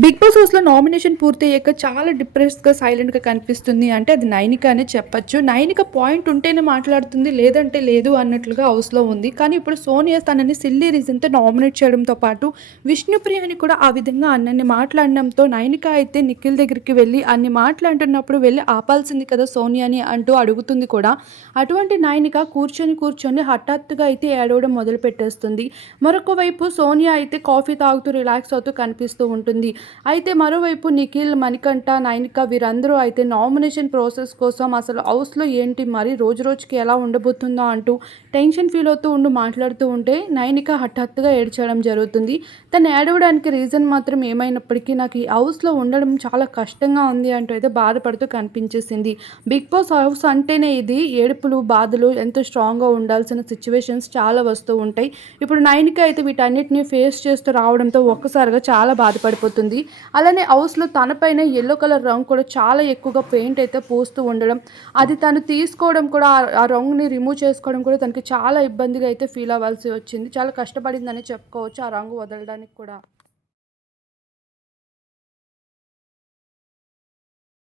Big boss హౌస్‌లో nomination పూర్తయ్యాక చాలా డిప్రెస్డ్‌గా, సైలెంట్‌గా కనిపిస్తుంది. అంటే అది నైనిక అనే చెప్పొచ్చు. నైనిక పాయింట్ ఉంటేనే మాట్లాడుతుంది. లేదంటే లేదు అన్నట్లుగా హౌస్‌లో ఉంది. కానీ ఇప్పుడు సోనియా తనని సిల్లీ రీజన్‌తో నామినేట్ చేయడంతో పాటు విష్ణుప్రియని కూడా ఆ విధంగా అన్నన్ని మాట్లాడడంతో నైనిక అయితే నిఖిల్ దగ్గరికి వెళ్ళి అన్ని మాటలంటున్నప్పుడు వెళ్ళి ఆపాల్సింది కదా సోనియాని అంటూ అడుగుతుంది కూడా. అటువంటి నైనిక కూర్చొని హఠాత్తుగా అయితే ఏడవడం మొదలుపెట్టేస్తుంది. మరొక వైపు సోనియా అయితే కాఫీ తాగుతూ రిలాక్స్ అవుతూ కనిపిస్తూ ఉంటుంది. అయితే మరోవైపు నిఖిల్, మణికంఠ, నైనిక వీరందరూ అయితే నామినేషన్ ప్రాసెస్ కోసం అసలు హౌస్‌లో ఏంటి మరి రోజు రోజుకి ఎలా ఉండబోతుందో అంటూ టెన్షన్ ఫీల్ అవుతూ మాట్లాడుతూ ఉంటే నైనిక హఠాత్తుగా ఏడ్చడం జరుగుతుంది. తను ఏడవడానికి రీజన్ మాత్రం ఏమైనప్పటికీ నాకు ఈ హౌస్‌లో ఉండడం చాలా కష్టంగా ఉంది అంటూ అయితే బాధపడుతూ కనిపించేసింది. బిగ్ బాస్ హౌస్ అంటేనే ఇది ఏడుపులు, బాధలు ఎంతో స్ట్రాంగ్‌గా ఉండాల్సిన సిట్యుయేషన్స్ చాలా వస్తూ ఉంటాయి. ఇప్పుడు నైనిక అయితే వీటన్నిటిని ఫేస్ చేస్తూ రావడంతో ఒక్కసారిగా చాలా బాధపడిపోతుంది. అలానే హౌస్‌లో తన పైన యెల్లో కలర్ రంగు కూడా చాలా ఎక్కువగా పెయింట్ అయితే పూస్తూ ఉండడం, అది తను తీసుకోవడం కూడా ఆ రంగుని రిమూవ్ చేసుకోవడం కూడా తనకి చాలా ఇబ్బందిగా అయితే ఫీల్ అవ్వాల్సి వచ్చింది. చాలా కష్టపడిందని చెప్పుకోవచ్చు ఆ రంగు వదలడానికి కూడా.